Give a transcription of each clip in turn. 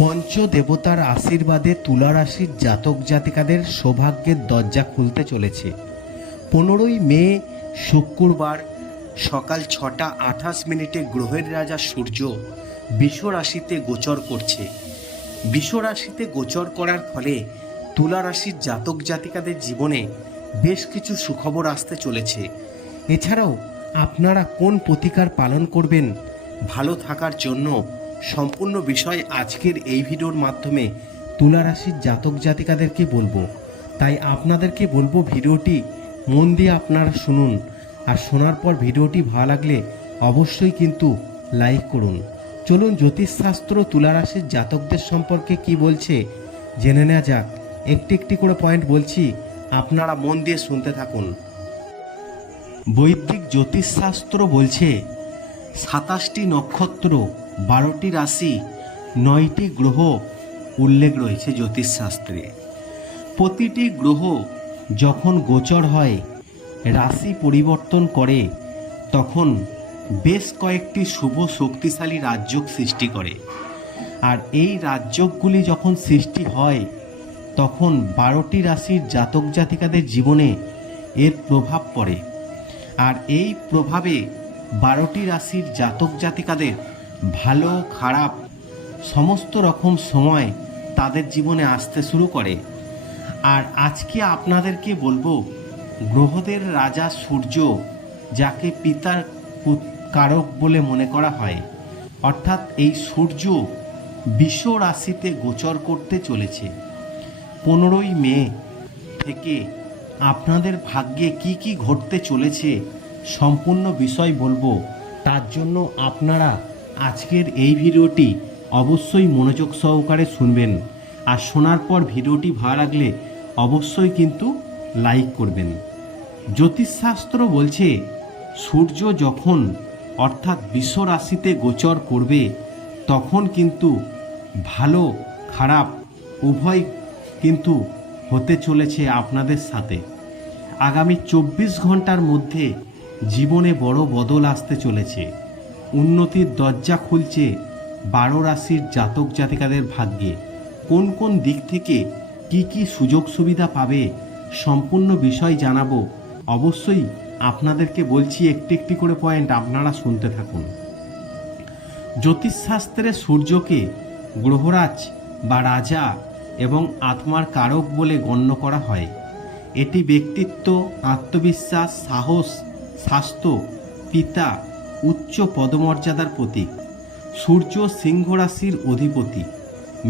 পঞ্চদেবতার আশীর্বাদে তুলা রাশির জাতক জাতিকাদের সৌভাগ্যের দরজা খুলতে চলেছে। 15ই মে শুক্রবার সকাল 6:28 গ্রহের রাজা সূর্য বৃষ রাশিতে গোচর করছে। বৃষ রাশিতে গোচর করার ফলে তুলা রাশির জাতক জাতিকাদের জীবনে বেশ কিছু সুখবর আসতে চলেছে। এছাড়াও আপনারা কোন প্রতিকার পালন করবেন ভালো থাকার জন্য, সম্পূর্ণ বিষয় আজকের এই ভিডিওর মাধ্যমে তুলা রাশির জাতক জাতিকাদেরকে বলবো। তাই আপনাদেরকে বলবো ভিডিওটি মন দিয়ে আপনারা শুনুন, আর শোনার পর ভিডিওটি ভালো লাগলে অবশ্যই কিন্তু লাইক করুন। চলুন জ্যোতিষশাস্ত্র তুলা রাশির জাতকদের সম্পর্কে কি বলছে জেনে নেওয়া যাক। একটি একটি করে পয়েন্ট বলছি, আপনারা মন দিয়ে শুনতে থাকুন। বৈদিক জ্যোতিষশাস্ত্র বলছে 27টি নক্ষত্র, 12টি রাশি, 9টি গ্রহ উল্লেখ রয়েছে জ্যোতিষশাস্ত্রে। প্রতিটি গ্রহ যখন গোচর হয়, রাশি পরিবর্তন করে, তখন বেশ কয়েকটি শুভ শক্তিশালী রাজযোগ সৃষ্টি করে। আর এই রাজযোগগুলি যখন সৃষ্টি হয়, তখন 12টি রাশির জাতক জাতিকাদের জীবনে এর প্রভাব পড়ে। আর এই প্রভাবে 12টি রাশির জাতক জাতিকাদের ভালো খারাপ সমস্ত রকম সময় তাদের জীবনে আসতে শুরু করে। আর আজকে আপনাদেরকে বলবো, গ্রহদের রাজা সূর্য, যাকে পিতার কারক বলে মনে করা হয়, অর্থাৎ এই সূর্য বৃষ রাশিতে গোচর করতে চলেছে। 15ই মে থেকে আপনাদের ভাগ্যে কি কি ঘটতে চলেছে সম্পূর্ণ বিষয় বলবো। তার জন্য আপনারা আজকের এই ভিডিওটি অবশ্যই মনোযোগ সহকারে শুনবেন, আর শোনার পর ভিডিওটি ভালো লাগলে অবশ্যই কিন্তু লাইক করবেন। জ্যোতিষশাস্ত্র বলছে সূর্য যখন অর্থাৎ বৃষ রাশিতে গোচর করবে, তখন কিন্তু ভালো খারাপ উভয় কিন্তু হতে চলেছে আপনাদের সাথে। আগামী 24 ঘন্টার মধ্যে জীবনে বড় বদল আসতে চলেছে। উন্নতির দরজা খুলছে 12 রাশির জাতক জাতিকাদের ভাগ্যে। কোন কোন দিক থেকে কি কি সুযোগ সুবিধা পাবে সম্পূর্ণ বিষয় জানাবো। অবশ্যই আপনাদেরকে বলছি, একটি একটি করে পয়েন্ট আপনারা শুনতে থাকুন। জ্যোতিষশাস্ত্রে সূর্যকে গ্রহরাজ বা রাজা এবং আত্মার কারক বলে গণ্য করা হয়। এটি ব্যক্তিত্ব, আত্মবিশ্বাস, সাহস, স্বাস্থ্য, পিতা, উচ্চ পদমর্যাদার প্রতীক। সূর্য সিংহ রাশির অধিপতি,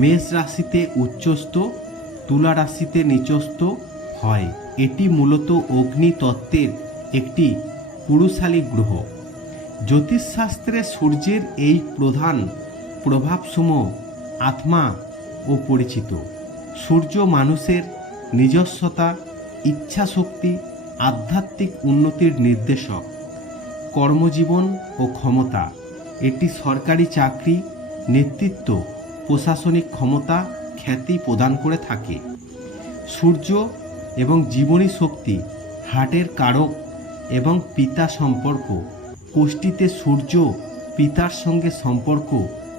মেষ রাশিতে উচ্চস্থ, তুলা রাশিতে নিচস্থ হয়। এটি মূলত অগ্নি তত্ত্বের একটি পুরুষালী গ্রহ। জ্যোতিষশাস্ত্রে সূর্যের এই প্রধান প্রভাবসমূহ আত্মা ও পরিচিত। সূর্য মানুষের নিজস্বতা, ইচ্ছাশক্তি, আধ্যাত্মিক উন্নতির নির্দেশক। কর্মজীবন ও ক্ষমতা, এটি সরকারি চাকরি, নেতৃত্ব, প্রশাসনিক ক্ষমতা, খ্যাতি প্রদান করে থাকে। সূর্য এবং জীবনী শক্তি, হার্টের কারক এবং পিতা সম্পর্ক। কোষ্ঠীতে সূর্য পিতার সঙ্গে সম্পর্ক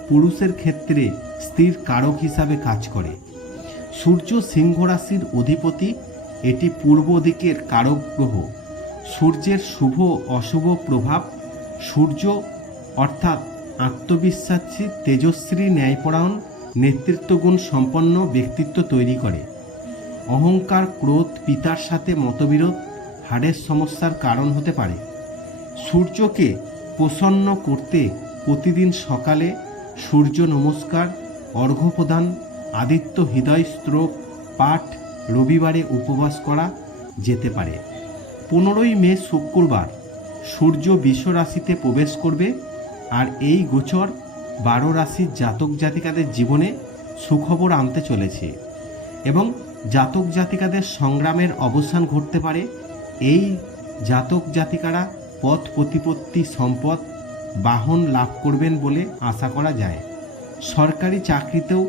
পুরুষের ক্ষেত্রে স্ত্রীর কারক হিসাবে কাজ করে। সূর্য সিংহ রাশির অধিপতি, এটি পূর্ব দিকের কারক গ্রহ। সূর্যের শুভ অশুভ প্রভাব। সূর্য অর্থাৎ আত্মবিশ্বাসী, তেজস্বী, ন্যায়পরায়ণ, নেতৃত্বগুণ সম্পন্ন ব্যক্তিত্ব তৈরি করে। অহংকার, ক্রোধ, পিতার সাথে মতবিরোধ হাড়ের সমস্যার কারণ হতে পারে। সূর্যকে প্রসন্ন করতে প্রতিদিন সকালে সূর্য নমস্কার, অর্ঘ্য প্রদান, আদিত্য হৃদয় স্তোত্র পাঠ, রবিবারে উপবাস করা যেতে পারে। 15ই মে শুক্রবার সূর্য বৃষ রাশিতে প্রবেশ করবে। আর এই গোচর 12 রাশির জাতক জাতিকাদের জীবনে সুখবর আনতে চলেছে এবং জাতক জাতিকাদের সংগ্রামের অবসান ঘটতে পারে। এই জাতক জাতিকারা পথ প্রতিপত্তি, সম্পদ, বাহন লাভ করবেন বলে আশা করা যায়। সরকারি চাকরিতেও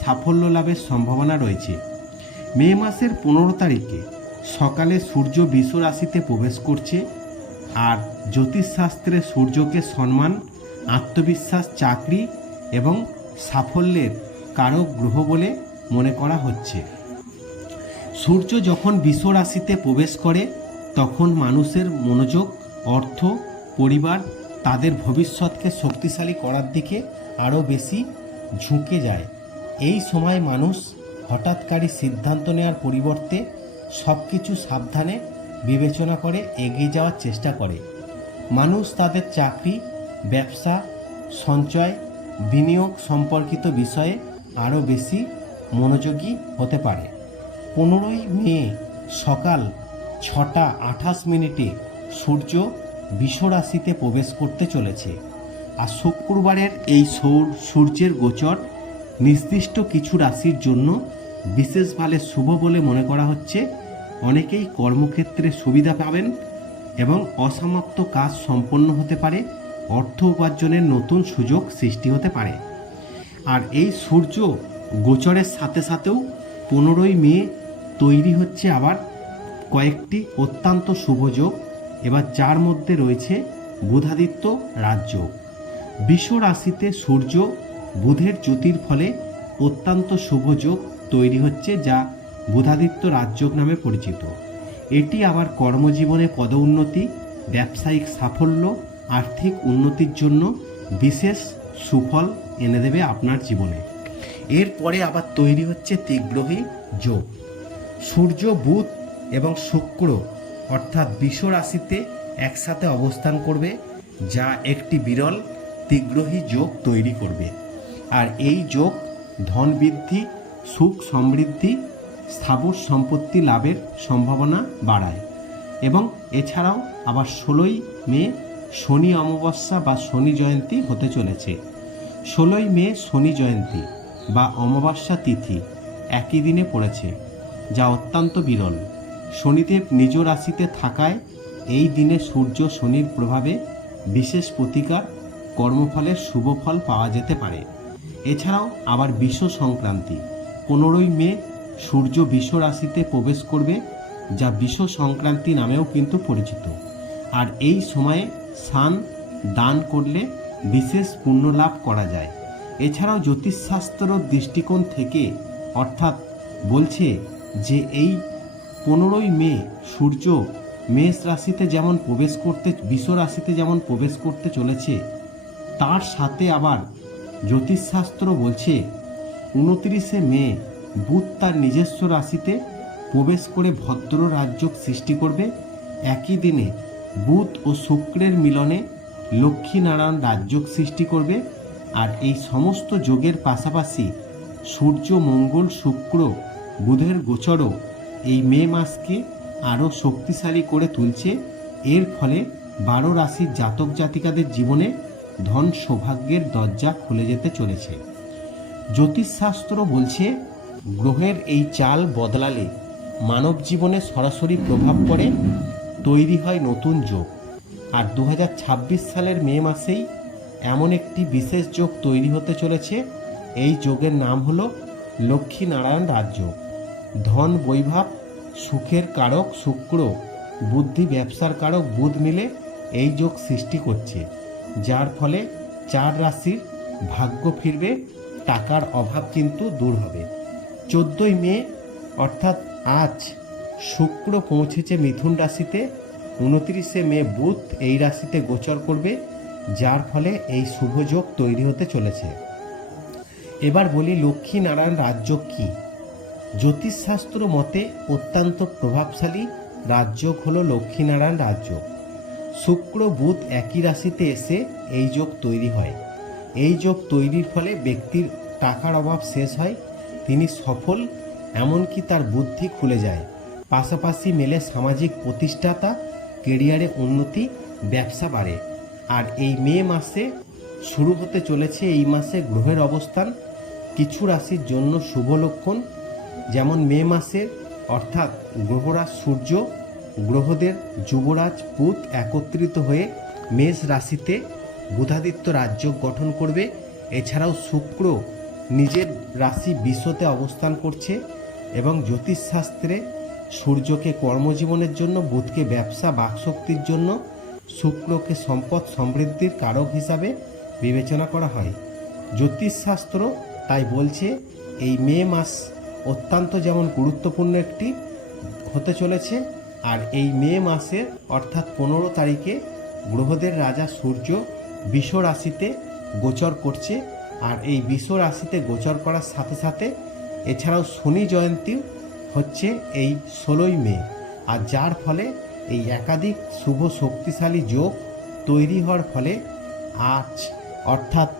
সাফল্য লাভের সম্ভাবনা রয়েছে। মে মাসের 15 তারিখে সকালে সূর্য বৃষ রাশিতে প্রবেশ করছে। আর জ্যোতিষশাস্ত্রে সূর্যকে সম্মান, আত্মবিশ্বাস, চাকরি এবং সাফল্যের কারক গ্রহ বলে মনে করা হচ্ছে। সূর্য যখন বৃষ রাশিতে প্রবেশ করে তখন মানুষের মনোযোগ, অর্থ, পরিবার, তাদের ভবিষ্যৎকে শক্তিশালী করার দিকে আরও বেশি ঝুঁকে যায়। এই সময় মানুষ হঠাৎকারী সিদ্ধান্ত নেওয়ার পরিবর্তে সব কিছু সাবধানে বিবেচনা করে এগিয়ে যাওয়ার চেষ্টা করে। মানুষ তাদের চাকরি, ব্যবসা, সঞ্চয়, বিনিয়োগ সম্পর্কিত বিষয়ে আরও বেশি মনোযোগী হতে পারে। 15ই মে সকাল 6:28 সূর্য বৃষ রাশিতে প্রবেশ করতে চলেছে। আর শুক্রবারের এই সূর্যের গোচর নির্দিষ্ট কিছু রাশির জন্য বিশেষভাবে শুভ বলে মনে করা হচ্ছে। অনেকেই কর্মক্ষেত্রে সুবিধা পাবেন এবং অসমাপ্ত কাজ সম্পন্ন হতে পারে। অর্থ উপার্জনের নতুন সুযোগ সৃষ্টি হতে পারে। আর এই সূর্য গোচরের সাথে সাথেও 15ই মে তৈরি হচ্ছে আবার কয়েকটি অত্যন্ত শুভ যোগ, এবার যার মধ্যে রয়েছে বুধাদিত্য রাজযোগ। বৃষ রাশিতে সূর্য বুধের জ্যোতির ফলে অত্যন্ত শুভ যোগ তৈরি হচ্ছে, যা বুধাদিত্য রাজযোগ নামে পরিচিত। এটি আবার কর্মজীবনে পদোন্নতি, ব্যবসায়িক সাফল্য, আর্থিক উন্নতির জন্য বিশেষ সুফল এনে দেবে আপনার জীবনে। এরপরে আবার তৈরি হচ্ছে ত্রিগ্রহী যোগ। সূর্য, বুধ এবং শুক্র অর্থাৎ বৃষ রাশিতে একসাথে অবস্থান করবে, যা একটি বিরল ত্রিগ্রহী যোগ তৈরি করবে। আর এই যোগ ধন বৃদ্ধি, সুখ সমৃদ্ধি, স্থাবর সম্পত্তি লাভের সম্ভাবনা বাড়ায়। এবং এছাড়াও আবার 16ই মে শনি অমাবস্যা বা শনি জয়ন্তী হতে চলেছে। 16ই মে শনি জয়ন্তী বা অমাবস্যা তিথি একই দিনে পড়েছে, যা অত্যন্ত বিরল। শনিদেব নিজ রাশিতে থাকায় এই দিনে সূর্য শনির প্রভাবে বিশেষ প্রতিকার, কর্মফলের শুভ ফল পাওয়া যেতে পারে। এছাড়াও আবার বৃষ সংক্রান্তি 15ই মে সূর্য বৃষ রাশিতে প্রবেশ করবে, যা বৃষ সংক্রান্তি নামেও কিন্তু পরিচিত। আর এই সময়ে স্নান দান করলে বিশেষ পুণ্য লাভ করা যায়। এছাড়াও জ্যোতিষশাস্ত্র দৃষ্টিকোণ থেকে অর্থাৎ বলছে যে এই 15ই মে সূর্য মেষ রাশিতে যেমন বৃষ রাশিতে যেমন প্রবেশ করতে চলেছে, তার সাথে আবার জ্যোতিষশাস্ত্র বলছে 29শে মে বুধ তার নিজস্ব রাশিতে প্রবেশ করে ভদ্র রাজযোগ সৃষ্টি করবে। একই দিনে বুধ ও শুক্রের মিলনে লক্ষ্মীনারায়ণ রাজযোগ সৃষ্টি করবে। আর এই সমস্ত যোগের পাশাপাশি সূর্য, মঙ্গল, শুক্র, বুধের গোচরও এই মে মাসকে আরও শক্তিশালী করে তুলছে। এর ফলে 12 রাশির জাতক জাতিকাদের জীবনে ধন সৌভাগ্যের দরজা খুলে যেতে চলেছে। জ্যোতিষশাস্ত্র বলছে গ্রহের এই চাল বদলালে মানব জীবনে সরাসরি প্রভাব পড়ে, তৈরি হয় নতুন যোগ। আর 2026 সালের মে মাসেই এমন একটি বিশেষ যোগ তৈরি হতে চলেছে। এই যোগের নাম হলো লক্ষ্মীনারায়ণ রাজযোগ। ধন, বৈভব, সুখের কারক শুক্র, বুদ্ধি, ব্যবসার কারক বুধ মিলে এই যোগ সৃষ্টি করছে, যার ফলে 4 রাশির ভাগ্য ফিরবে, টাকার অভাব কিন্তু দূর হবে। 14ই মে অর্থাৎ আজ শুক্র পৌঁছেছে মিথুন রাশিতে। 29শে মে বুধ এই রাশিতে গোচর করবে, যার ফলে এই শুভ যোগ তৈরি হতে চলেছে। এবার বলি লক্ষ্মীনারায়ণ রাজযোগ কী। জ্যোতিষশাস্ত্র মতে অত্যন্ত প্রভাবশালী রাজযোগ হলো লক্ষ্মীনারায়ণ রাজযোগ। শুক্র, বুধ একই রাশিতে এসে এই যোগ তৈরি হয়। এই যোগ তৈরির ফলে ব্যক্তির টাকার অভাব শেষ হয়, তিনি সফল, এমনকি তার বুদ্ধি খুলে যায়। পাশাপাশি মেলে সামাজিক প্রতিষ্ঠাতা, কেরিয়ারে উন্নতি, ব্যবসা বাড়ে। আর এই মে মাসে শুরু হতে চলেছে এই মাসে গ্রহের অবস্থান কিছু রাশির জন্য শুভ লক্ষণ। যেমন মে মাসে অর্থাৎ গ্রহরাজ সূর্য গ্রহদের যুবরাজ বুধ একত্রিত হয়ে মেষ রাশিতে বুধাদিত্য রাজযোগ গঠন করবে। এছাড়াও শুক্র নিজের রাশি বৃষতে অবস্থান করছে এবং জ্যোতিষশাস্ত্রে সূর্যকে কর্মজীবনের জন্য, বুধকে ব্যবসা বাকশক্তির জন্য, শুক্রকে সম্পদ সমৃদ্ধির কারক হিসাবে বিবেচনা করা হয়। জ্যোতিষশাস্ত্র তাই বলছে এই মে মাস অত্যন্ত যেমন গুরুত্বপূর্ণ একটি হতে চলেছে, আর এই মে মাসে অর্থাৎ 15 তারিখে গ্রহদের রাজা সূর্য বৃষ রাশিতে গোচর করছে। আর এই বৃষ রাশিতে গোচর করার সাথে সাথে এছাড়াও শনি জয়ন্তী হচ্ছে এই 16ই মে, আর যার ফলে এই একাধিক শুভ শক্তিশালী যোগ তৈরি হওয়ার ফলে আজ অর্থাৎ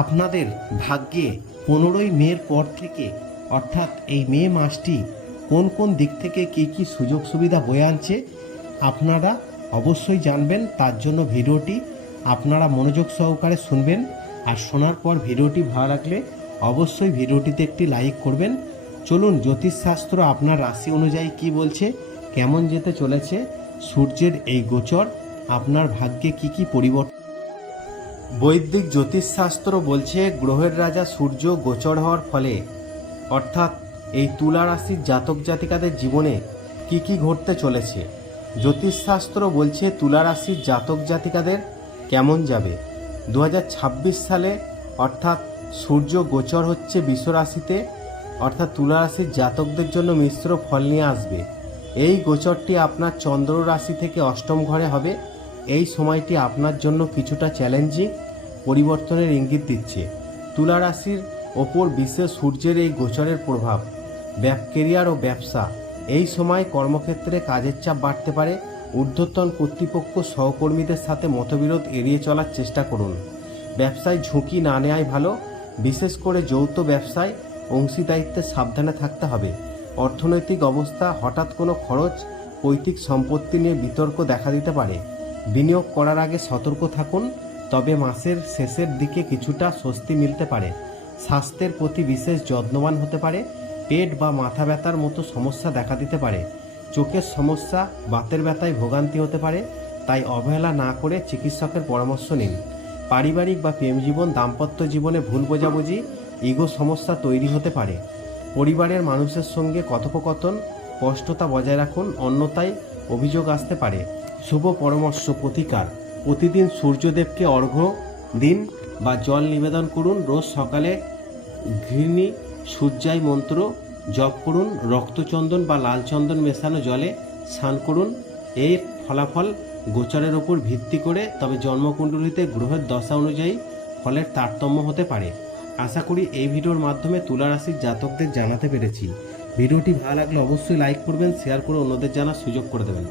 আপনাদের ভাগ্যে 15ই মের পর থেকে অর্থাৎ এই মে মাসটি কোন কোন দিক থেকে কী কী সুযোগ সুবিধা বয়ে আনছে আপনারা অবশ্যই জানবেন। তার জন্য ভিডিওটি আপনারা মনোযোগ সহকারে শুনবেন, আর শোনার পর ভিডিওটি ভালো লাগলে অবশ্যই ভিডিওটিতে একটি লাইক করবেন। চলুন জ্যোতিষশাস্ত্র আপনার রাশি অনুযায়ী কি বলছে, কেমন যেতে চলেছে সূর্যের এই গোচর, আপনার ভাগ্যে কি কি পরিবর্তন। বৈদিক জ্যোতিষশাস্ত্র বলছে গ্রহের রাজা সূর্য গোচর হওয়ার ফলে অর্থাৎ এই তুলা রাশির জাতক জাতিকাদের জীবনে কি কি ঘটতে চলেছে। জ্যোতিষশাস্ত্র বলছে তুলা রাশির জাতক জাতিকাদের কেমন যাবে 2026 সালে, অর্থাৎ সূর্য গোচর হচ্ছে বৃষ রাশিতে, অর্থাৎ তুলা রাশির জাতকদের জন্য মিশ্র ফল নিয়ে আসবে। এই গোচরটি আপনার চন্দ্র রাশি থেকে অষ্টম ঘরে হবে। এই সময়টি আপনার জন্য কিছুটা চ্যালেঞ্জিং পরিবর্তনের ইঙ্গিত দিচ্ছে। তুলা রাশির ওপর বিশেষ সূর্যের এই গোচরের প্রভাব ক্যারিয়ার ও ব্যবসা, এই সময় কর্মক্ষেত্রে কাজের চাপ বাড়তে পারে। ঊর্ধ্বতন কর্তৃপক্ষ সহকর্মীদের সাথে মতবিরোধ এড়িয়ে চলার চেষ্টা করুন। ব্যবসায় ঝুঁকি না নেওয়াই ভালো, বিশেষ করে যৌথ ব্যবসায় অংশীদারিত্বে সাবধানে থাকতে হবে। অর্থনৈতিক অবস্থা, হঠাৎ কোনো খরচ, পৈতৃক সম্পত্তি নিয়ে বিতর্ক দেখা দিতে পারে। বিনিয়োগ করার আগে সতর্ক থাকুন, তবে মাসের শেষের দিকে কিছুটা স্বস্তি মিলতে পারে। স্বাস্থ্যের প্রতি বিশেষ যত্নবান হতে পারে। পেট বা মাথা ব্যথার মতো সমস্যা দেখা দিতে পারে। চোখের সমস্যা, বাতের ব্যথায় ভোগান্তি হতে পারে, তাই অবহেলা না করে চিকিৎসকের পরামর্শ নিন। পারিবারিক বা প্রেম জীবন, দাম্পত্য জীবনে ভুল বোঝাবুঝি, ইগো সমস্যা তৈরি হতে পারে। পরিবারের মানুষের সঙ্গে কথোপকথন স্পষ্টতা বজায় রাখুন, অন্যথায় অভিযোগ আসতে পারে। শুভ পরামর্শ প্রতিকার, প্রতিদিন সূর্যদেবকে অর্ঘ্য দিন বা জল নিবেদন করুন। রোজ সকালে ঘৃণী সূর্যায় মন্ত্র জপ করুন। রক্তচন্দন বা লাল চন্দন মেশানো জলে স্নান করুন। এর ফলাফল গোচরের ওপর ভিত্তি করে, তবে জন্মকুণ্ডলিতে গ্রহের দশা অনুযায়ী ফলের তারতম্য হতে পারে। আশা করি এই ভিডিওর মাধ্যমে তুলা রাশির জাতকদের জানাতে পেরেছি। ভিডিওটি ভালো লাগলে অবশ্যই লাইক করবেন, শেয়ার করে অন্যদের জানার সুযোগ করে দেবেন।